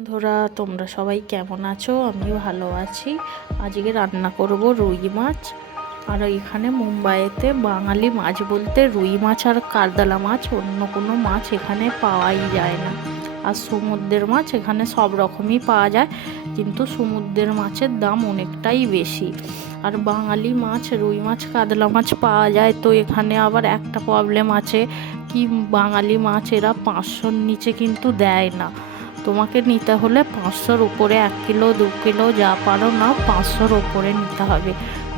বন্ধুরা, তোমরা সবাই কেমন আছো? আমি ভালো আছি। আজকে রান্না করব রুই মাছ। আর এখানে মুম্বাইতে বাঙালি মাছ বলতে রুই মাছ আর কারদালা মাছ, অন্য কোনো মাছ এখানে পাওয়াই যায় না। আর সমুদ্রের মাছ এখানে সব রকমই পাওয়া যায়, কিন্তু সমুদ্রের মাছের দাম অনেকটাই বেশি। আর বাঙালি মাছ রুই মাছ কাতলা মাছ পাওয়া যায়। তো এখানে আবার একটা প্রবলেম আছে কি, বাঙালি মাছ এরা 500-র নিচে কিন্তু দেয় না। তোমাকে নিতে হলে 500-র উপরে, 1 কিলো 2 কিলো যা পারো না, 500-র উপরে নিতে হবে।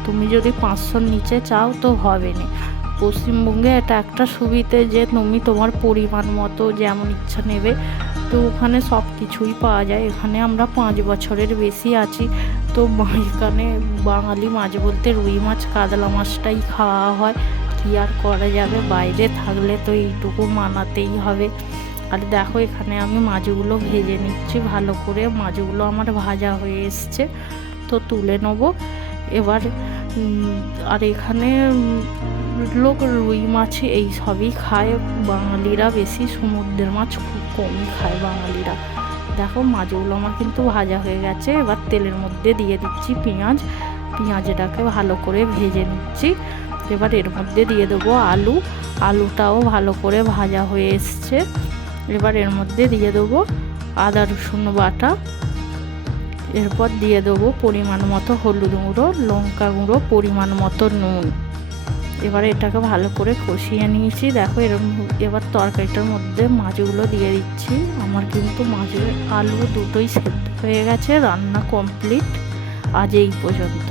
তুমি যদি 500-র নিচে চাও তো হবে না। পশ্চিমবঙ্গে এটা একটা সুবিধে যে তুমি তোমার পরিমাণ মতো যেমন ইচ্ছা নেবে, তো ওখানে সব কিছুই পাওয়া যায়। এখানে আমরা 5 বছরের বেশি আছি, তো এখানে বাঙালি মাছ বলতে রুই মাছ কাতলা মাছটাই খাওয়া হয়। কী আর করা যাবে, বাইরে থাকলে তো এইটুকু মানাতেই হবে। আর দেখো, এখানে আমি মাছগুলো ভেজে নিচ্ছি ভালো করে। মাছগুলো আমার ভাজা হয়ে এসছে, তো তুলে নেবো এবার। আর এখানে লোক রুই মাছ এই সবই খায়, বাঙালিরা বেশি সমুদ্রের মাছ খুব কমই খায় বাঙালিরা। দেখো, মাছগুলো আমার কিন্তু ভাজা হয়ে গেছে। এবার তেলের মধ্যে দিয়ে দিচ্ছি পেঁয়াজটাকে ভালো করে ভেজে নিচ্ছি। এবার এর মধ্যে দিয়ে দেবো আলুটাও ভালো করে ভাজা হয়ে এসছে। এবার এর মধ্যে দিয়ে দেবো আদা রসুন বাটা। এরপর দিয়ে দেবো পরিমাণ মতো হলুদ গুঁড়ো, লঙ্কা গুঁড়ো, পরিমাণ মতো নুন। এবার এটাকে ভালো করে কষিয়ে নিয়েছি। দেখো, এবার তরকারিটার মধ্যে মাছগুলো দিয়ে দিচ্ছি। আমার কিন্তু মাছের আলু দুটোই সেদ্ধ হয়ে গেছে, রান্না কমপ্লিট। আজ এই পর্যন্তই।